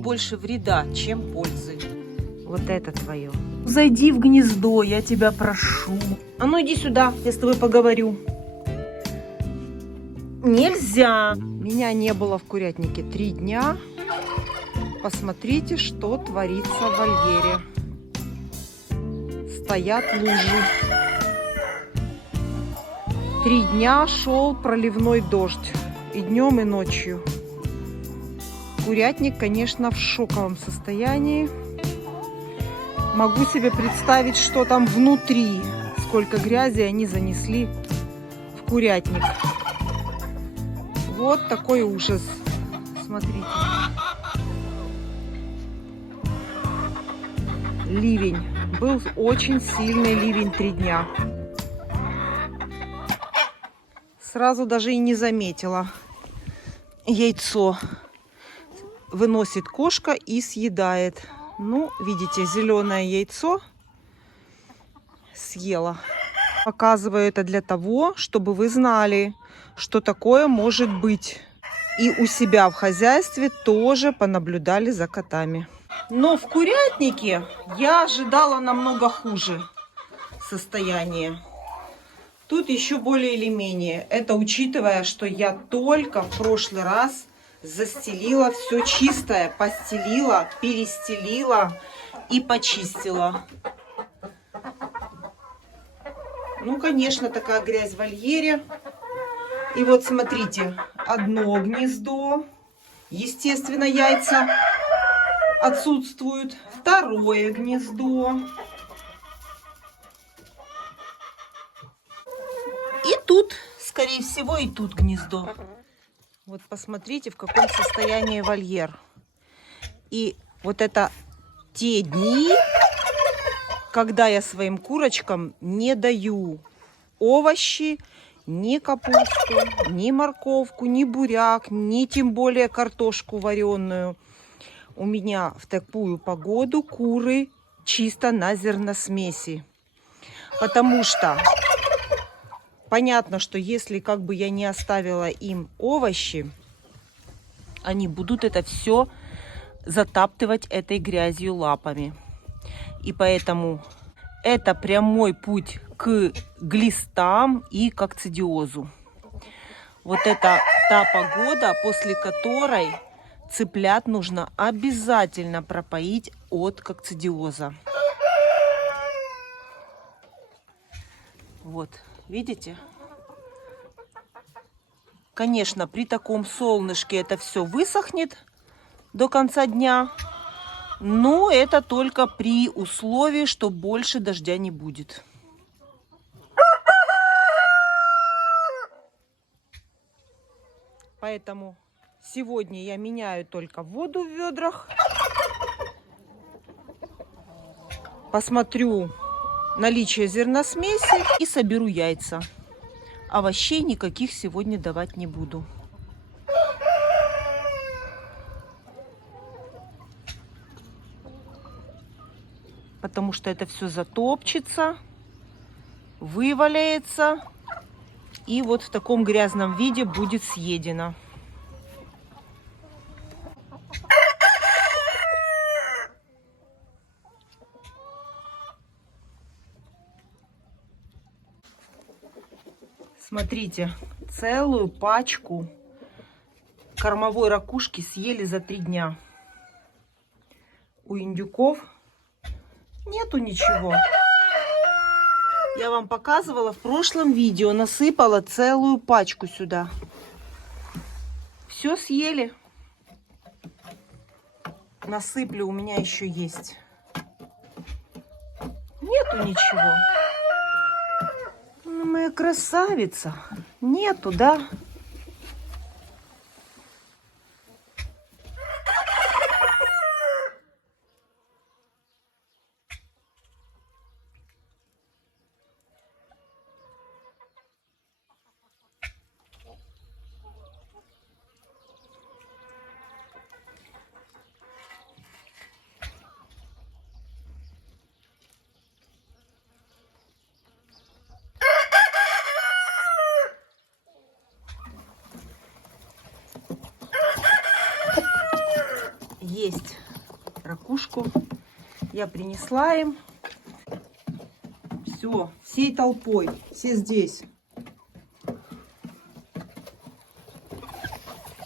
больше вреда, чем пользы. Вот это твое. Зайди в гнездо, я тебя прошу. А ну иди сюда, я с тобой поговорю. Нельзя. Меня не было в курятнике 3 дня. Посмотрите, что творится в вольере. Стоят лужи. 3 дня шел проливной дождь. И днем, и ночью. Курятник, конечно, в шоковом состоянии. Могу себе представить, что там внутри. Сколько грязи они занесли в курятник. Вот такой ужас. Смотрите. Ливень. Был очень сильный ливень 3 дня. Сразу даже и не заметила. Яйцо выносит кошка и съедает. Ну, видите, зеленое яйцо съела. Показываю это для того, чтобы вы знали, что такое может быть. И у себя в хозяйстве тоже понаблюдали за котами. Но в курятнике я ожидала намного хуже состояние. Тут еще более или менее. Это учитывая, что я только в прошлый раз застелила все чистое, постелила, перестелила и почистила. Ну, конечно, такая грязь в вольере. И вот смотрите, одно гнездо. Естественно, яйца отсутствуют. Второе гнездо. И тут, скорее всего, и тут гнездо. Вот посмотрите, в каком состоянии вольер. И вот это те дни, когда я своим курочкам не даю овощи, ни капусту, ни морковку, ни буряк, ни тем более картошку вареную. У меня в такую погоду куры чисто на зерносмеси. Потому что понятно, что если как бы я не оставила им овощи, они будут это все затаптывать этой грязью лапами. И поэтому это прямой путь к глистам и к кокцидиозу. Вот это та погода, после которой цыплят нужно обязательно пропоить от кокцидиоза. Вот, видите? Конечно, при таком солнышке это все высохнет до конца дня. Но это только при условии, что больше дождя не будет. Поэтому сегодня я меняю только воду в ведрах. Посмотрю наличие зерносмеси и соберу яйца. Овощей никаких сегодня давать не буду. Потому что это все затопчется, вываляется и вот в таком грязном виде будет съедено. Смотрите, целую пачку кормовой ракушки съели за 3 дня. У индюков нету ничего. Я вам показывала в прошлом видео, насыпала целую пачку сюда. Все съели. Насыплю, у меня еще есть. Нету ничего. Моя красавица. Нету, да? есть ракушку. Я принесла им. Все, всей толпой, все здесь.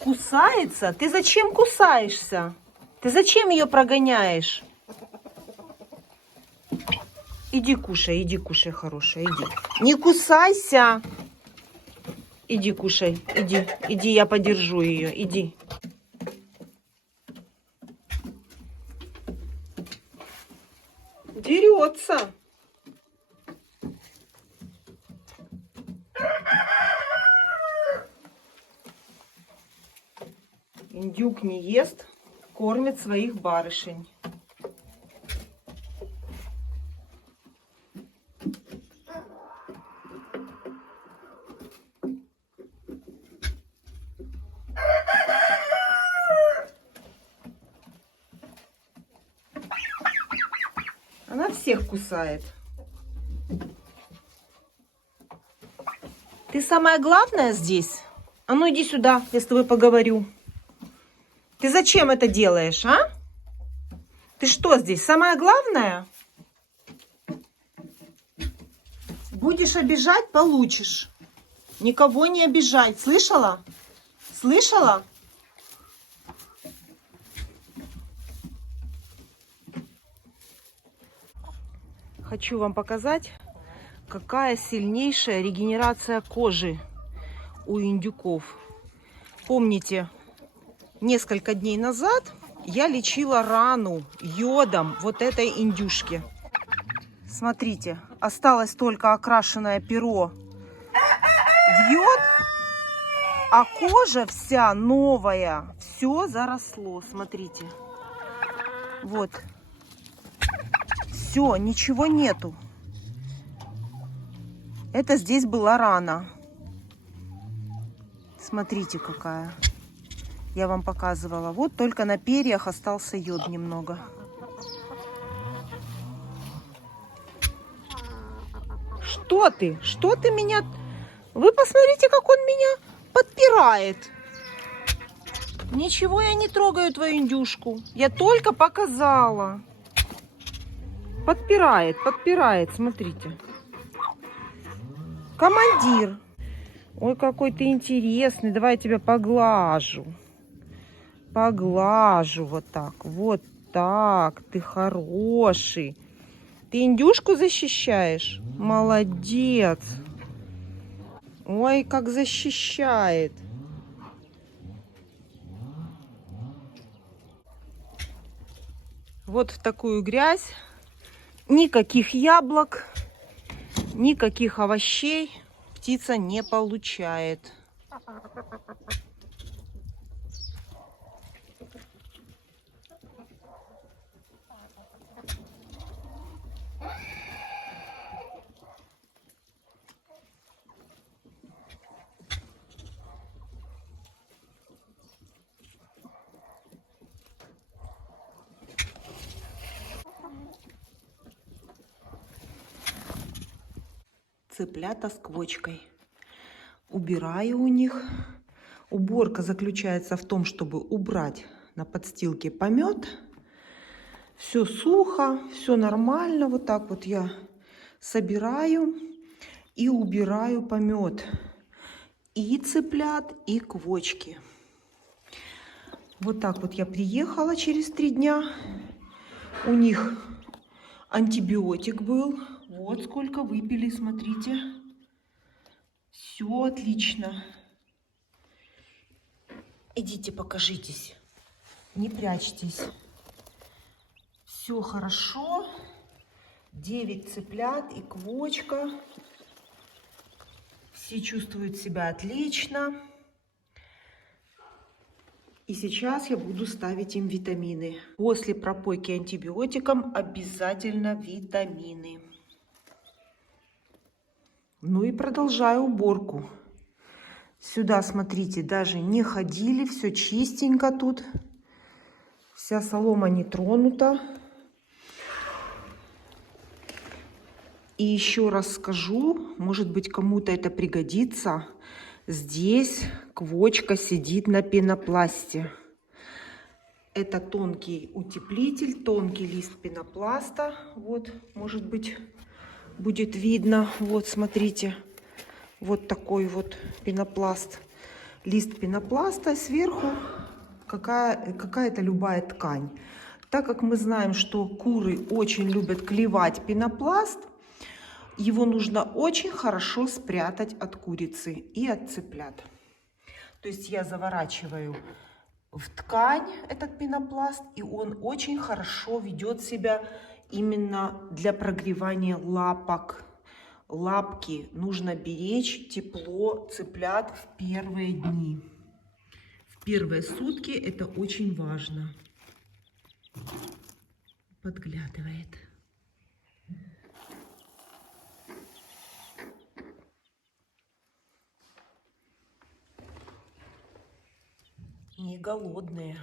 Кусается? Ты зачем кусаешься? Ты зачем ее прогоняешь? Иди кушай, хорошая, иди. Не кусайся. Иди кушай, иди, я подержу ее, иди. Дерется. Индюк не ест, кормит своих барышень. Она всех кусает. Ты самая главная здесь? А ну иди сюда, я с тобой поговорю. Ты зачем это делаешь, а? Ты что здесь, самая главная? Будешь обижать, получишь. Никого не обижать, слышала? Слышала? Хочу вам показать, какая сильнейшая регенерация кожи у индюков. Помните, несколько дней назад я лечила рану йодом вот этой индюшки. Смотрите, осталось только окрашенное перо в йод, а кожа вся новая, все заросло, смотрите. Вот. Все, ничего нету. Это здесь была рана. Смотрите, какая. Я вам показывала. Вот только на перьях остался йод немного. Что ты? Что ты меня... Вы посмотрите, как он меня подпирает. Ничего я не трогаю твою индюшку. Я только показала. Подпирает, смотрите. Командир. Ой, какой ты интересный. Давай я тебя поглажу. Поглажу вот так. Вот так. Ты хороший. Ты индюшку защищаешь? Молодец. Ой, как защищает. Вот в такую грязь. Никаких яблок, никаких овощей птица не получает. Цыплята с квочкой. Убираю у них. Уборка заключается в том, чтобы убрать на подстилке помет. Все сухо, все нормально. Вот так вот я собираю и убираю помет. И цыплят, и квочки. Вот так вот я приехала через 3 дня. У них антибиотик был. Вот сколько выпили, смотрите. Все отлично. Идите, покажитесь. Не прячьтесь. Все хорошо. 9 цыплят и квочка. Все чувствуют себя отлично. И сейчас я буду ставить им витамины. После пропойки антибиотиком обязательно витамины. Ну и продолжаю уборку. Сюда, смотрите, даже не ходили, все чистенько тут. Вся солома не тронута. И еще раз скажу, может быть, кому-то это пригодится. Здесь квочка сидит на пенопласте. Это тонкий утеплитель, тонкий лист пенопласта. Вот, может быть, будет видно. Вот, смотрите. Вот такой вот пенопласт. Лист пенопласта. Сверху какая-то любая ткань. Так как мы знаем, что куры очень любят клевать пенопласт, его нужно очень хорошо спрятать от курицы и от цыплят. То есть я заворачиваю в ткань этот пенопласт, и он очень хорошо ведет себя именно для прогревания лапок. Лапки нужно беречь тепло цыплят в первые дни. В первые сутки это очень важно. Подглядывает. Не голодные.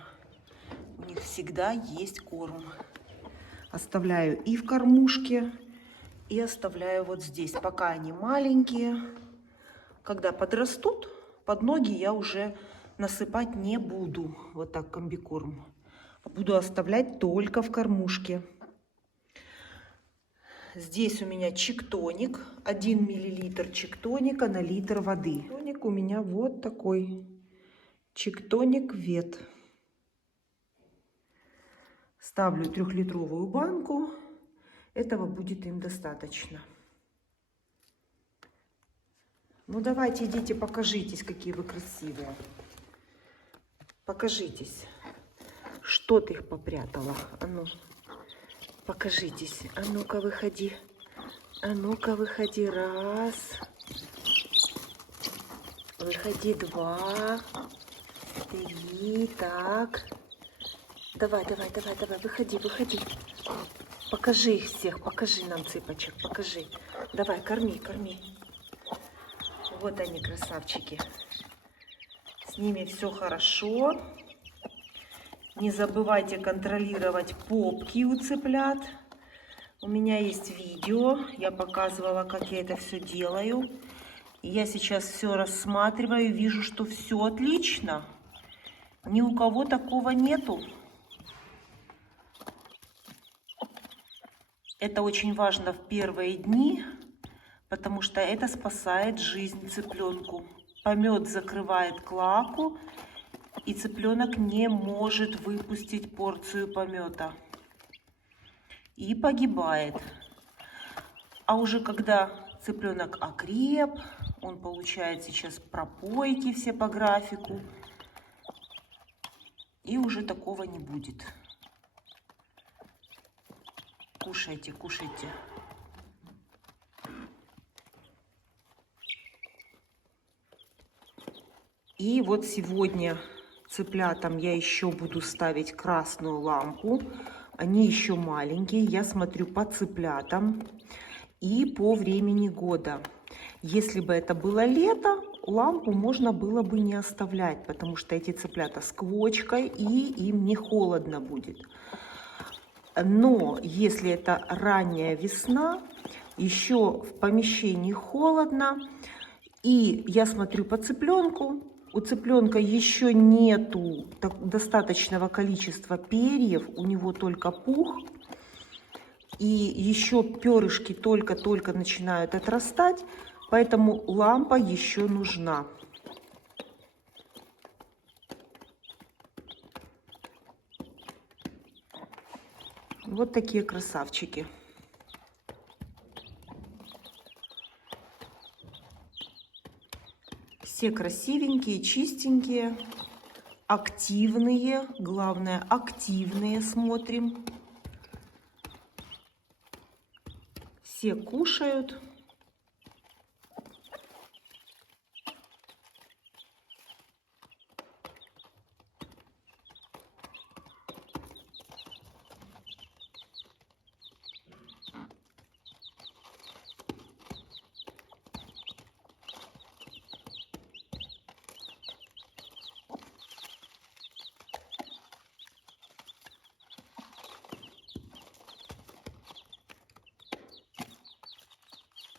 У них всегда есть корм. Оставляю и в кормушке, и оставляю вот здесь, пока они маленькие. Когда подрастут, под ноги я уже насыпать не буду. Вот так комбикорм. Буду оставлять только в кормушке. Здесь у меня чиктоник. 1 мл чиктоника на литр воды. Чиктоник у меня вот такой. Чиктоник Вет. Ставлю 3-литровую банку. Этого будет им достаточно. Ну давайте, идите, покажитесь, какие вы красивые. Покажитесь. Что ты их попрятала? А ну, покажитесь. А ну-ка, выходи. А ну-ка, выходи. 1. Выходи 2. 3. Так. Давай, выходи. Покажи их всех. Покажи нам цыпочек. Покажи. Давай, корми. Вот они, красавчики. С ними все хорошо. Не забывайте контролировать попки у цыплят. У меня есть видео. Я показывала, как я это все делаю. И я сейчас все рассматриваю. Вижу, что все отлично. Ни у кого такого нету. Это очень важно в первые дни, потому что это спасает жизнь цыпленку. Помет закрывает клаку, и цыпленок не может выпустить порцию помета. И погибает. А уже когда цыпленок окреп, он получает сейчас пропойки все по графику, и уже такого не будет. Кушайте. И вот сегодня цыплятам я еще буду ставить красную лампу. Они еще маленькие. Я смотрю по цыплятам и по времени года. Если бы это было лето, лампу можно было бы не оставлять, потому что эти цыплята с квочкой, и им не холодно будет. Но если это ранняя весна, еще в помещении холодно, и я смотрю по цыпленку, у цыпленка еще нету достаточного количества перьев, у него только пух, и еще перышки только-только начинают отрастать, поэтому лампа еще нужна. Вот такие красавчики. Все красивенькие, чистенькие, активные. Главное, активные смотрим. Все кушают.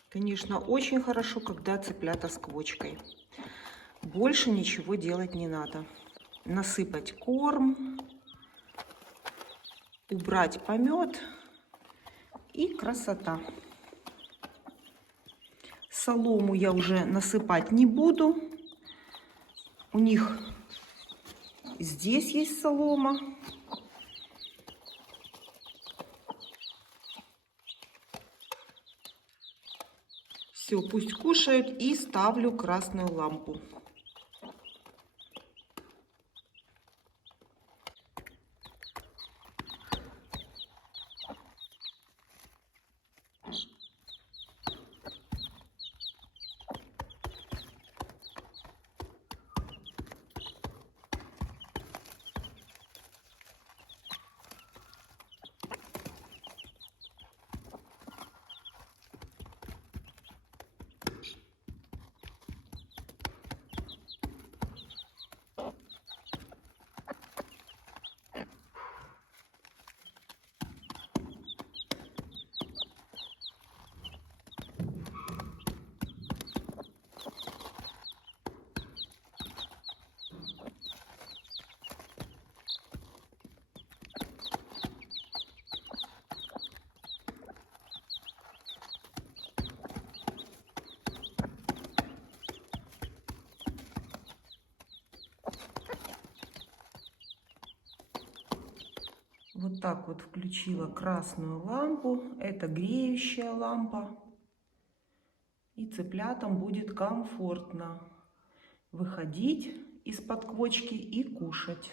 Конечно, очень хорошо, когда цыплята с квочкой. Больше ничего делать не надо. Насыпать корм, убрать помет, и красота. Солому я уже насыпать не буду. У них здесь есть солома. Все, пусть кушают, и ставлю красную лампу. Вот так вот включила красную лампу. Это греющая лампа. И цыплятам будет комфортно выходить из-под квочки и кушать.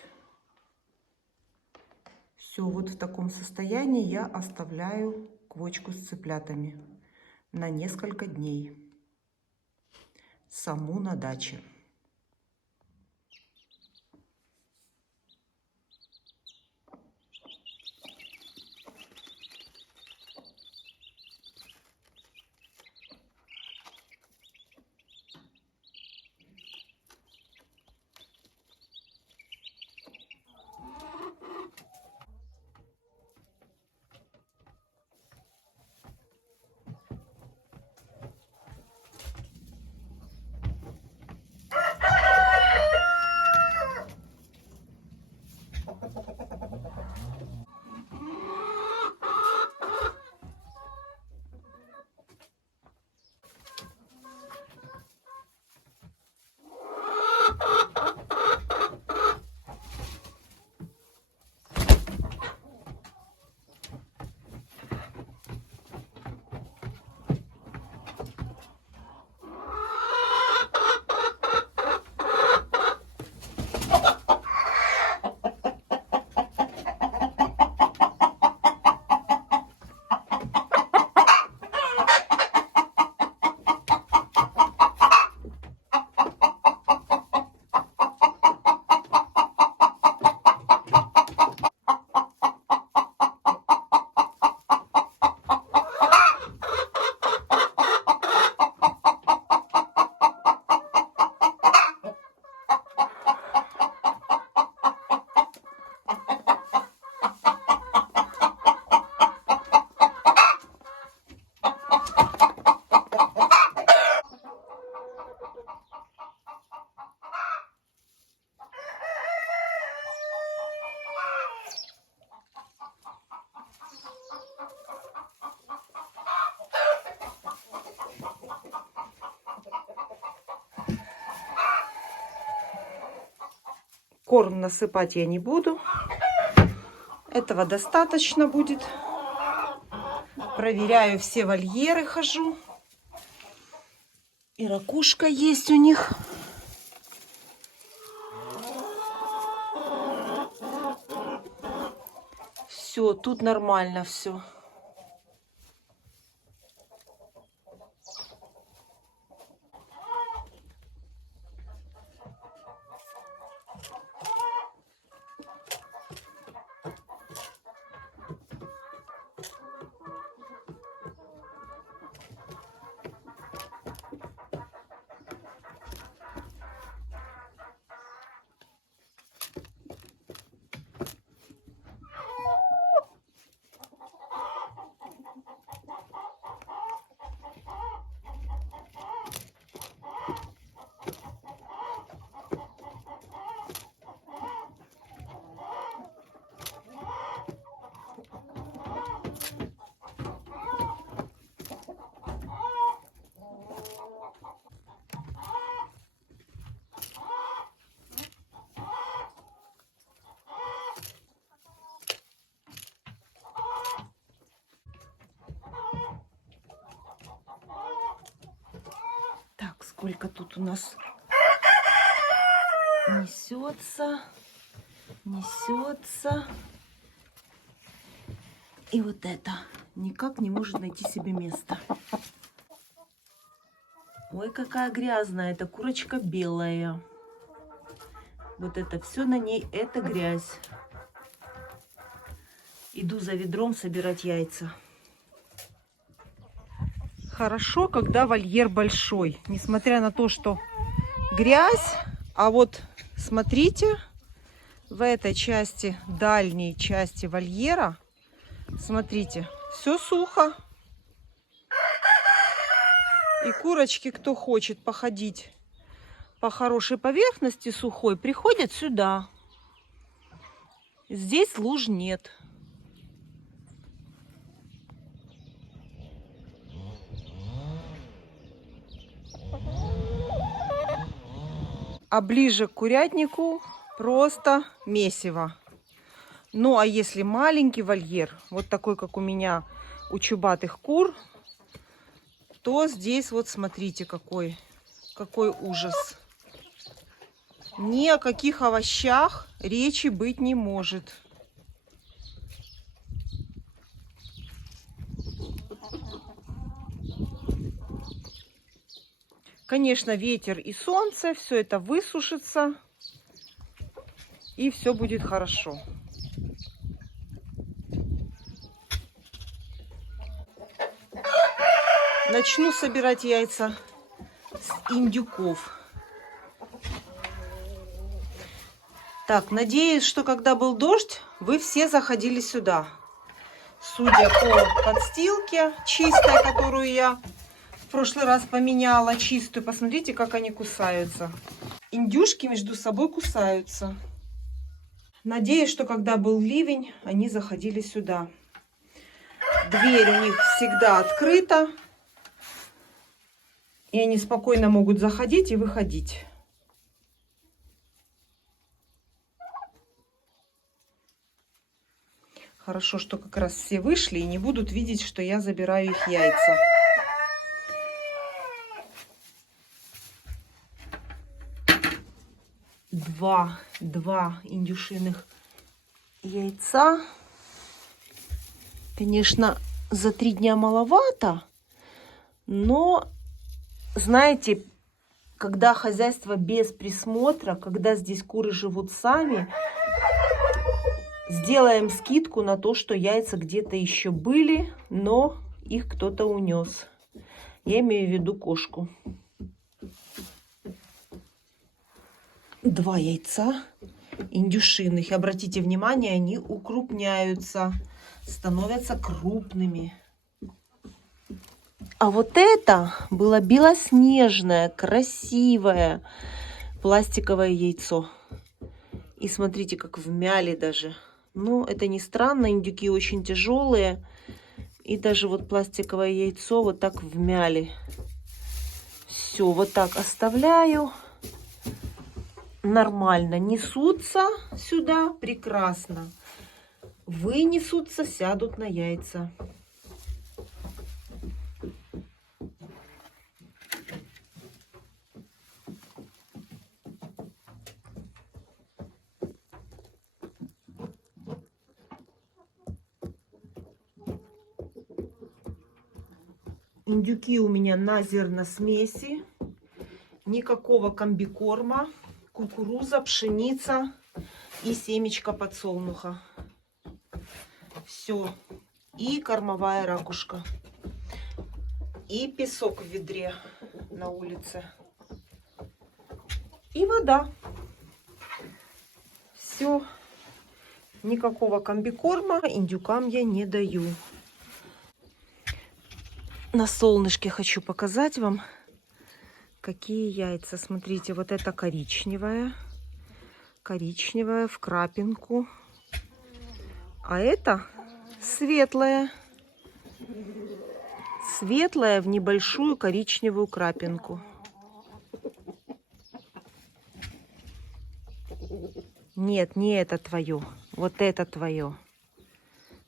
Все, вот в таком состоянии я оставляю квочку с цыплятами на несколько дней. Саму на даче. Корм насыпать я не буду. Этого достаточно будет. Проверяю все вольеры, хожу. И ракушка есть у них. Все, тут нормально все. сколько тут у нас несется, несется. И вот это никак не может найти себе место. Ой, какая грязная, эта курочка белая. Вот это все на ней, это грязь. Иду за ведром собирать яйца. Хорошо, когда вольер большой, несмотря на то, что грязь. А вот смотрите, в этой части, дальней части вольера, смотрите, все сухо. И курочки, кто хочет походить по хорошей поверхности сухой, приходят сюда. Здесь луж нет. А ближе к курятнику просто месиво. Ну, а если маленький вольер, вот такой, как у меня, у чубатых кур, то здесь вот смотрите, какой ужас. Ни о каких овощах речи быть не может. Конечно, ветер и солнце, все это высушится, и все будет хорошо. Начну собирать яйца с индюков. Так, надеюсь, что когда был дождь, вы все заходили сюда. Судя по подстилке чистой, которую я в прошлый раз поменяла, чистую, посмотрите, как они кусаются. Индюшки между собой кусаются. Надеюсь, что когда был ливень, они заходили сюда. Дверь у них всегда открыта. И они спокойно могут заходить и выходить. Хорошо, что как раз все вышли и не будут видеть, что я забираю их яйца. Два индюшиных яйца. Конечно, за 3 дня маловато, но, знаете, когда хозяйство без присмотра, когда здесь куры живут сами, сделаем скидку на то, что яйца где-то еще были, но их кто-то унес. Я имею в виду кошку. 2 яйца индюшиных. Обратите внимание, они укрупняются, становятся крупными. А вот это было белоснежное, красивое пластиковое яйцо. И смотрите, как вмяли даже. Ну, это не странно, индюки очень тяжелые. И даже вот пластиковое яйцо вот так вмяли. Все, вот так оставляю. Нормально несутся сюда, прекрасно. Вынесутся, сядут на яйца. Индюки у меня на зерносмеси. Никакого комбикорма. Кукуруза, пшеница и семечко подсолнуха. Все. И кормовая ракушка. И песок в ведре на улице. И вода. Все. Никакого комбикорма индюкам я не даю. На солнышке хочу показать вам, какие яйца. Смотрите, вот это коричневое. Коричневое в крапинку. А это светлое. Светлое в небольшую коричневую крапинку. Нет, не это твое. Вот это твое.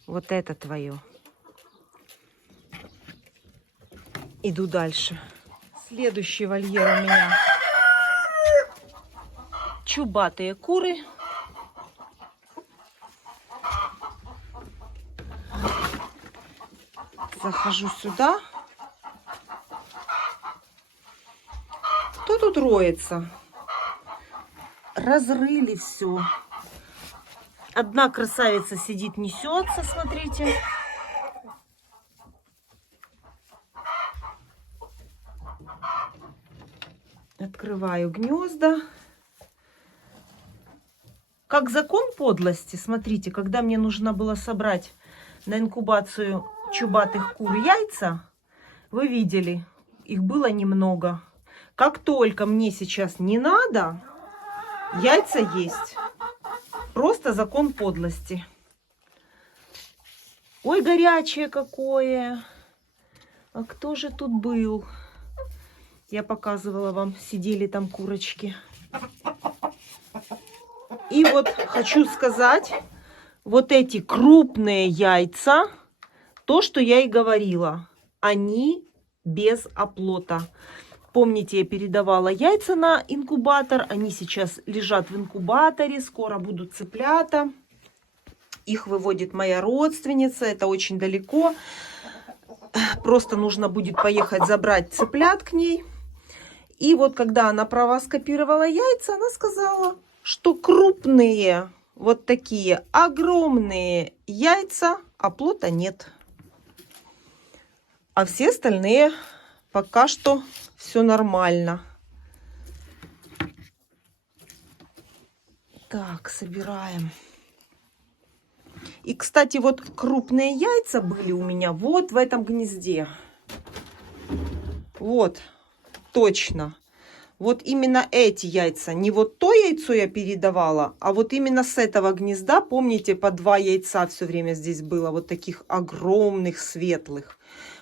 Вот это твое. Иду дальше. Следующий вольер у меня чубатые куры. Захожу сюда. Кто тут роется? Разрыли все. Одна красавица сидит, несется, смотрите. Открываю гнезда. Как закон подлости, смотрите, когда мне нужно было собрать на инкубацию чубатых кур яйца, вы видели, их было немного. Как только мне сейчас не надо, яйца есть. Просто закон подлости. Ой, горячее какое! А кто же тут был? Я показывала вам, сидели там курочки. И вот хочу сказать, вот эти крупные яйца, то, что я и говорила, они без оплота. Помните, я передавала яйца на инкубатор, они сейчас лежат в инкубаторе, скоро будут цыплята. Их выводит моя родственница, это очень далеко. Просто нужно будет поехать забрать цыплят к ней. И вот когда она провоскопировала яйца, она сказала, что крупные, вот такие огромные яйца, оплота нет. А все остальные пока что все нормально. Так, собираем. И, кстати, вот крупные яйца были у меня вот в этом гнезде. Вот, точно. Вот именно эти яйца. Не вот то яйцо я передавала, а вот именно с этого гнезда. Помните, по 2 яйца все время здесь было. Вот таких огромных, светлых.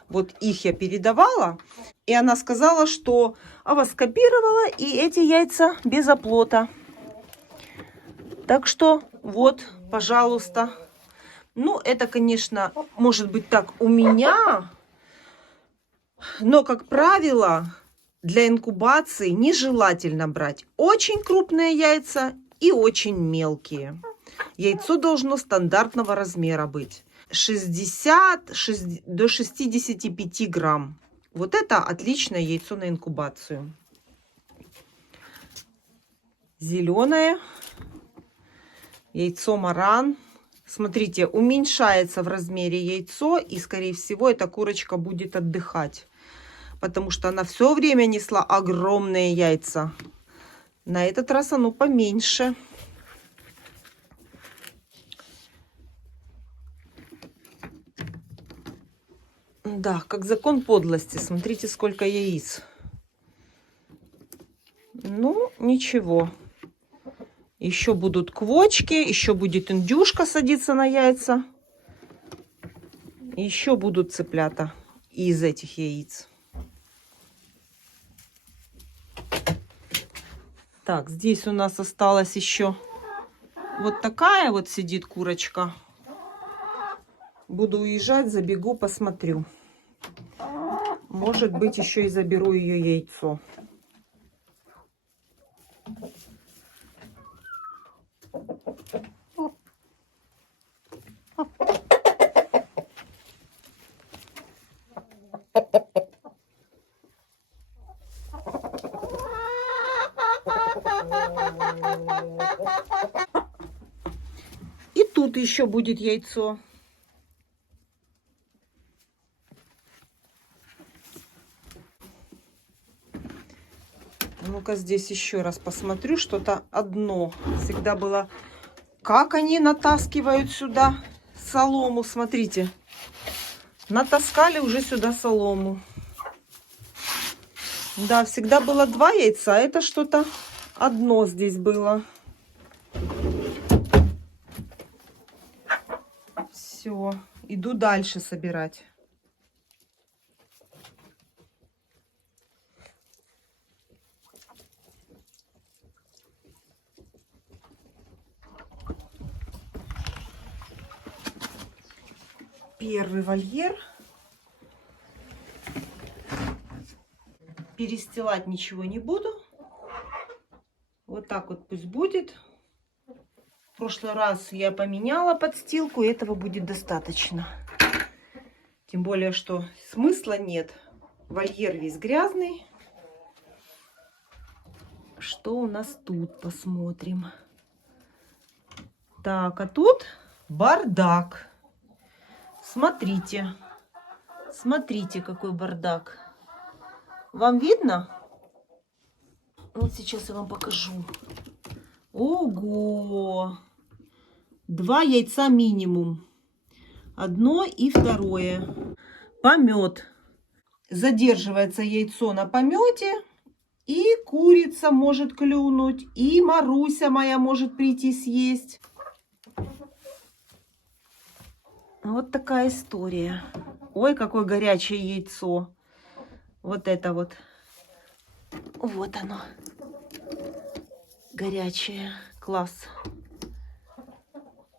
Вот их я передавала. И она сказала, что овоскопировала, и эти яйца без оплота. Так что вот, пожалуйста. Ну, это, конечно, может быть так у меня. Но, как правило, для инкубации нежелательно брать очень крупные яйца и очень мелкие. Яйцо должно стандартного размера быть. 60 до 65 грамм. Вот это отличное яйцо на инкубацию. Зеленое. Яйцо маран. Смотрите, уменьшается в размере яйцо. И, скорее всего, эта курочка будет отдыхать. Потому что она все время несла огромные яйца. На этот раз оно поменьше. Да, как закон подлости. Смотрите, сколько яиц. Ну, ничего. Еще будут квочки, еще будет индюшка садиться на яйца. Еще будут цыплята из этих яиц. Так, здесь у нас осталась еще вот такая вот сидит курочка. Буду уезжать, забегу, посмотрю. Может быть, еще и заберу ее яйцо. И тут еще будет яйцо. Ну-ка, здесь еще раз посмотрю. Что-то одно. Всегда было... Как они натаскивают сюда солому. Смотрите. Натаскали уже сюда солому. Да, всегда было 2 яйца. А это что-то одно здесь было. Все. Иду дальше собирать. Первый вольер. перестилать ничего не буду. Вот так вот пусть будет. В прошлый раз я поменяла подстилку, и этого будет достаточно. Тем более, что смысла нет. Вольер весь грязный. Что у нас тут? Посмотрим. Так, а тут бардак. Смотрите. Смотрите, какой бардак. Вам видно? Вот сейчас я вам покажу. Ого! 2 яйца минимум. Одно и второе. Помет. Задерживается яйцо на помете. И курица может клюнуть. И Маруся моя может прийти съесть. Вот такая история. Ой, какое горячее яйцо. Вот это вот. Вот оно. Горячее. Класс.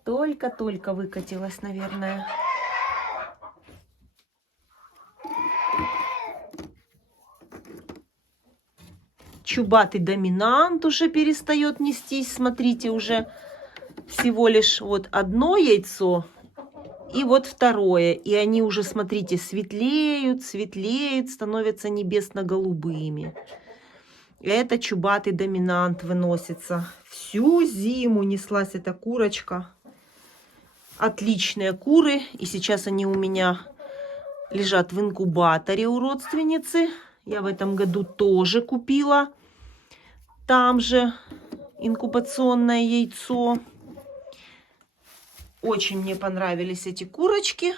Только-только выкатилась, наверное. Чубатый доминант уже перестает нестись. Смотрите, уже всего лишь вот одно яйцо и вот второе. И они уже, смотрите, светлеют, светлеют, становятся небесно-голубыми. Это чубатый доминант выносится. Всю зиму неслась эта курочка. Отличные куры. И сейчас они у меня лежат в инкубаторе у родственницы. Я в этом году тоже купила там же инкубационное яйцо. Очень мне понравились эти курочки.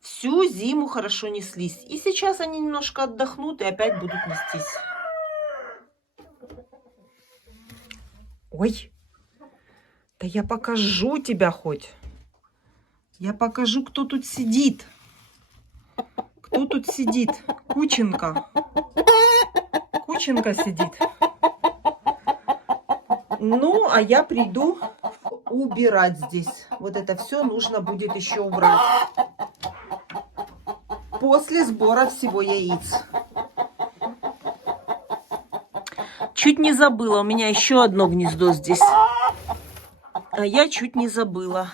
Всю зиму хорошо неслись. И сейчас они немножко отдохнут и опять будут нестись. Ой, да я покажу тебя хоть. Я покажу, кто тут сидит. Кто тут сидит? Кученко. Кученко сидит. Ну, а я приду убирать здесь. Вот это все нужно будет еще убрать. После сбора всего яиц. Чуть не забыла. У меня еще одно гнездо здесь. А я чуть не забыла.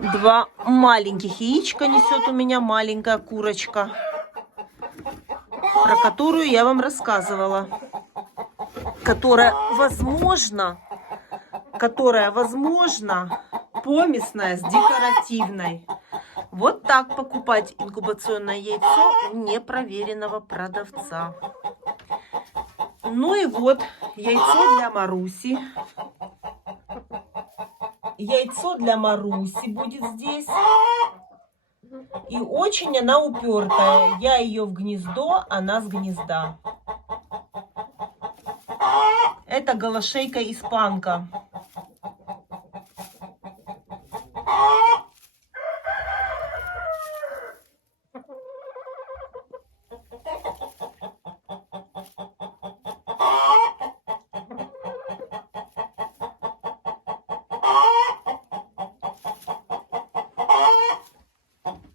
2 маленьких яичка несет у меня маленькая курочка, про которую я вам рассказывала. Которая, возможно, помесная с декоративной. Вот так покупать инкубационное яйцо у непроверенного продавца. Ну и вот яйцо для Маруси. Яйцо для Маруси будет здесь. И очень она упертая. Я ее в гнездо, она с гнезда. Это голошейка-испанка.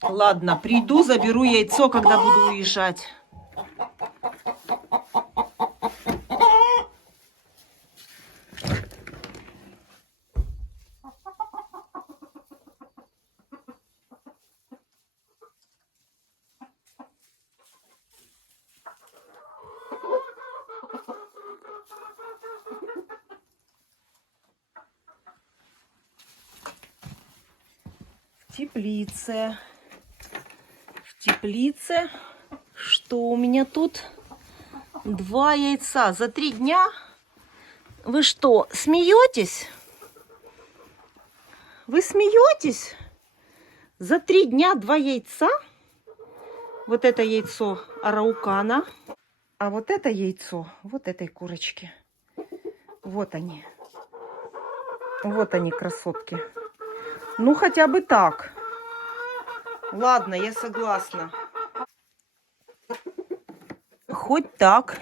Ладно, приду, заберу яйцо, когда буду уезжать. В теплице. В теплице. Что у меня тут? 2 яйца за 3 дня. Вы что, смеетесь? Вы смеетесь? За 3 дня 2 яйца? Вот это яйцо араукана. А вот это яйцо вот этой курочки. Вот они. Вот они, красотки. Ну, хотя бы так. Ладно, я согласна. Хоть так.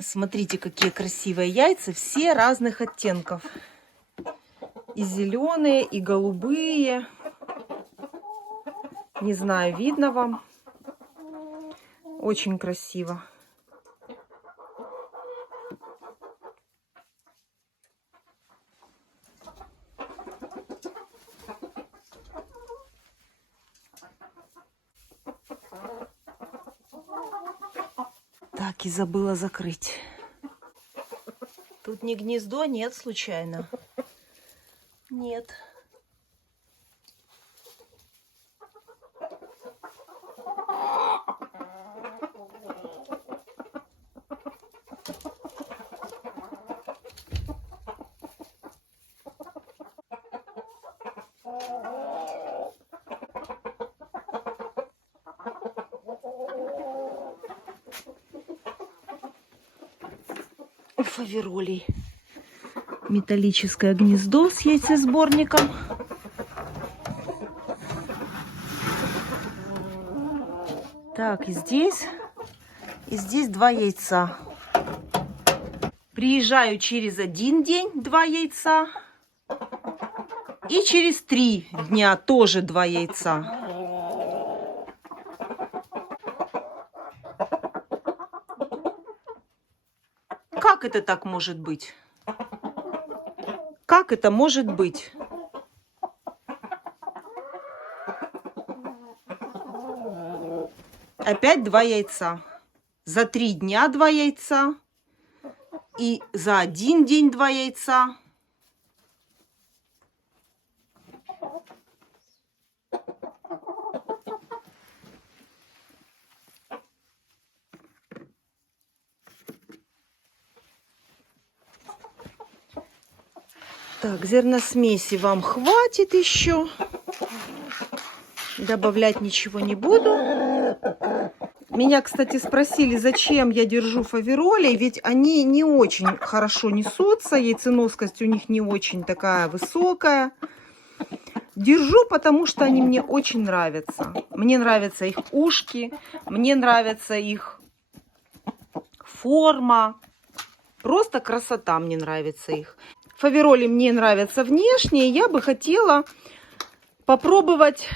Смотрите, какие красивые яйца. Все разных оттенков. И зеленые, и голубые. Не знаю, видно вам. Очень красиво. Так, и забыла закрыть. Тут не гнездо, нет, случайно? Нет. Фаверолей. Металлическое гнездо с яйцесборником. Так, и здесь 2 яйца. Приезжаю через 1 день 2 яйца. И через 3 дня тоже 2 яйца. Как это так может быть? Как это может быть? Опять 2 яйца. За 3 дня 2 яйца. И за 1 день 2 яйца. Так, зерносмеси вам хватит еще. Добавлять ничего не буду. Меня, кстати, спросили, зачем я держу фаверолей, ведь они не очень хорошо несутся, яйценоскость у них не очень такая высокая. Держу, потому что они мне очень нравятся. Мне нравятся их ушки, мне нравится их форма. Просто красота, мне нравится их. Фавероли мне нравятся внешне, я бы хотела попробовать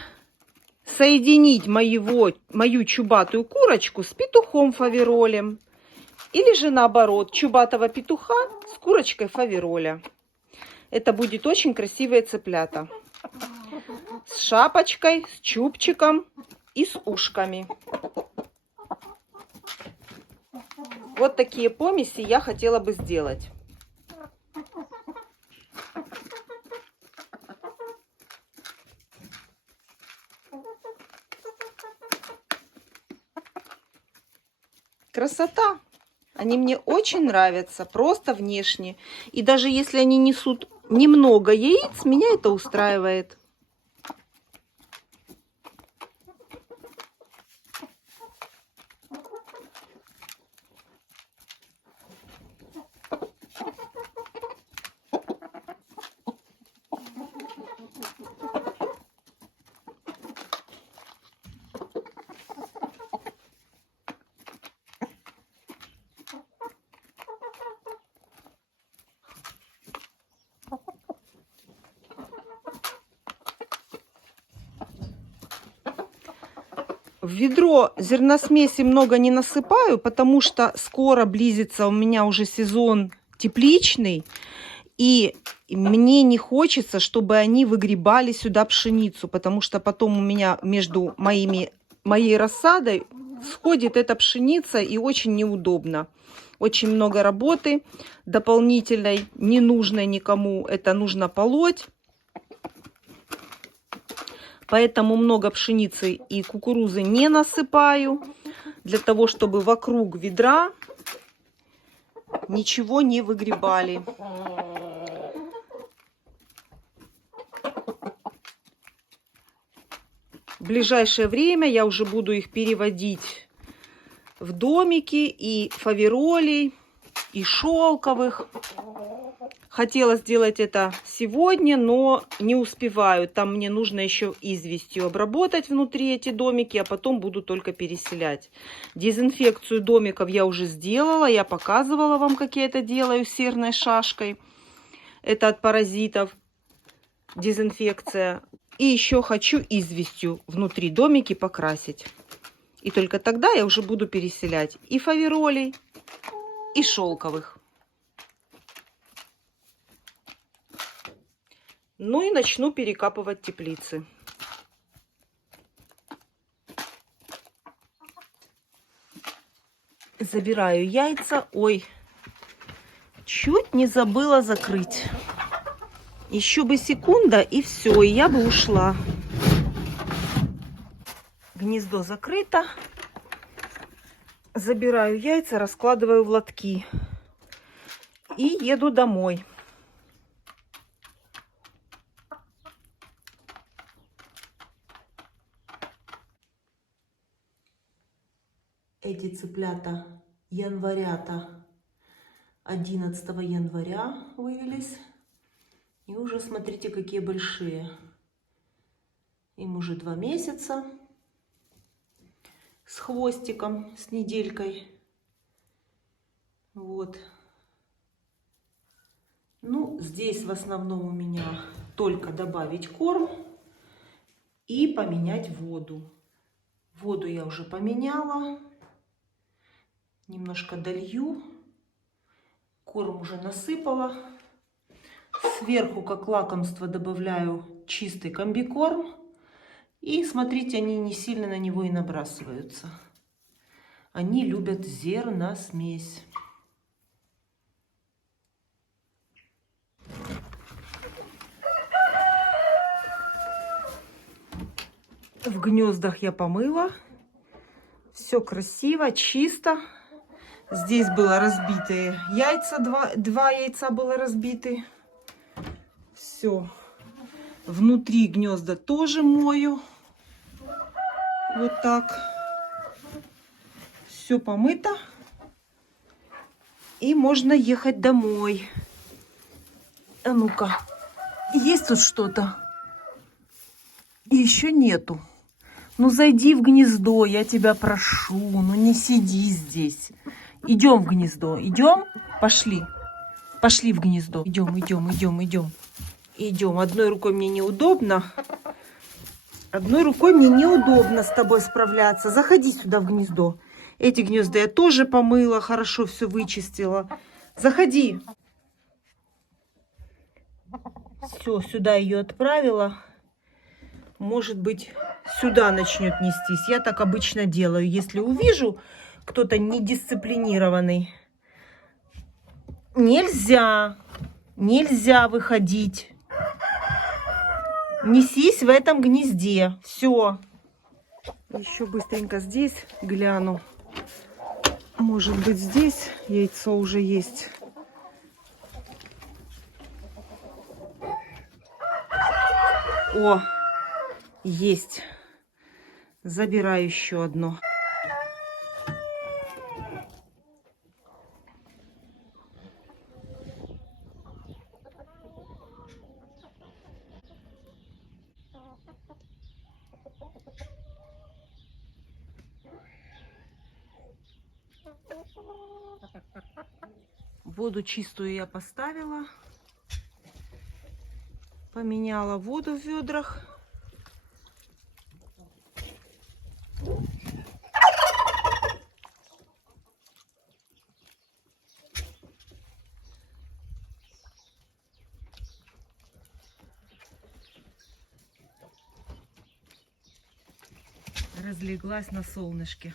соединить мою чубатую курочку с петухом фаверолем. Или же наоборот, чубатого петуха с курочкой фавероля. Это будет очень красивые цыплята. С шапочкой, с чубчиком и с ушками. Вот такие помеси я хотела бы сделать. Красота! Они мне очень нравятся, просто внешне. И даже если они несут немного яиц, меня это устраивает. В ведро зерносмеси много не насыпаю, потому что скоро близится у меня уже сезон тепличный. И мне не хочется, чтобы они выгребали сюда пшеницу, потому что потом у меня между моей рассадой сходит эта пшеница и очень неудобно. Очень много работы дополнительной, ненужной никому. Это нужно полоть. Поэтому много пшеницы и кукурузы не насыпаю, для того, чтобы вокруг ведра ничего не выгребали. В ближайшее время я уже буду их переводить в домики и фаверолей, и шелковых. Хотела сделать это сегодня, но не успеваю. Там мне нужно еще известью обработать внутри эти домики, а потом буду только переселять. Дезинфекцию домиков я уже сделала. Я показывала вам, как я это делаю серной шашкой. Это от паразитов. Дезинфекция. И еще хочу известью внутри домики покрасить. И только тогда я уже буду переселять и фаверолей, и шелковых. Ну и начну перекапывать теплицы. Забираю яйца. Ой, чуть не забыла закрыть. Еще бы секунда, и все, и я бы ушла. Гнездо закрыто. Забираю яйца, раскладываю в лотки. И еду домой. Эти цыплята январята 11 января вывелись. И уже смотрите, какие большие. Им уже 2 месяца. С хвостиком, с неделькой. Вот. Ну, здесь в основном у меня только добавить корм и поменять воду. Воду я уже поменяла. Немножко долью. Корм уже насыпала. Сверху, как лакомство, добавляю чистый комбикорм. И смотрите, они не сильно на него и набрасываются. Они любят зерносмесь. В гнездах я помыла. Все красиво, чисто. Здесь было разбитые яйца. Два яйца было разбиты. Все. Внутри гнезда тоже мою. Вот так. Все помыто. И можно ехать домой. А ну-ка. Есть тут что-то? Еще нету. Ну, зайди в гнездо, я тебя прошу. Ну, не сиди здесь. Идем в гнездо. Идем? Пошли. Пошли в гнездо. Идем, идем, идем, идем. Идем. Одной рукой мне неудобно. Одной рукой мне неудобно с тобой справляться. Заходи сюда в гнездо. Эти гнезда я тоже помыла, хорошо все вычистила. Заходи. Все, сюда ее отправила. Может быть, сюда начнет нестись. Я так обычно делаю. Если увижу, кто-то недисциплинированный, нельзя выходить. Несись в этом гнезде. Все. Еще быстренько здесь гляну. Может быть, здесь яйцо уже есть. О! Есть. Забираю еще одно. Воду чистую я поставила. Поменяла воду в ведрах. Разлеглась на солнышке.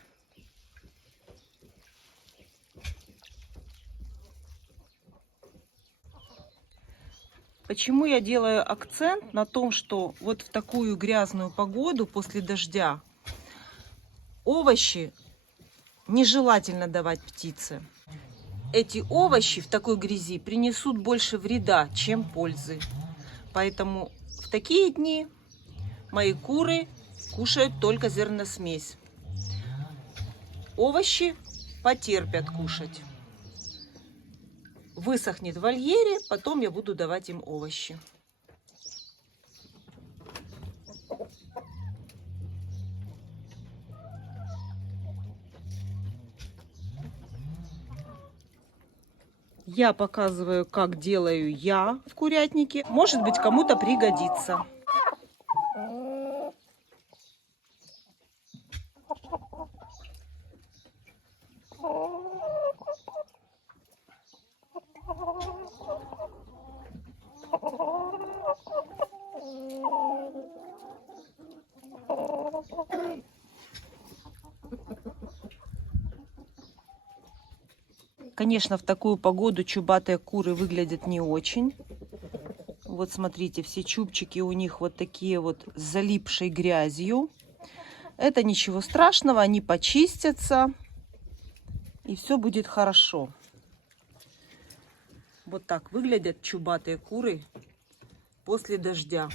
Почему я делаю акцент на том, что вот в такую грязную погоду после дождя овощи нежелательно давать птице. Эти овощи в такой грязи принесут больше вреда, чем пользы. Поэтому в такие дни мои куры кушают только зерносмесь. Овощи потерпят кушать. Высохнет в вольере, потом я буду давать им овощи. Я показываю, как делаю я в курятнике. Может быть, кому-то пригодится. Конечно, в такую погоду чубатые куры выглядят не очень. Вот смотрите, все чубчики у них вот такие вот с залипшей грязью. Это ничего страшного, они почистятся, и все будет хорошо. Вот так выглядят чубатые куры после дождя.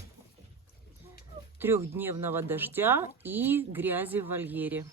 3-дневного дождя и грязи в вольере.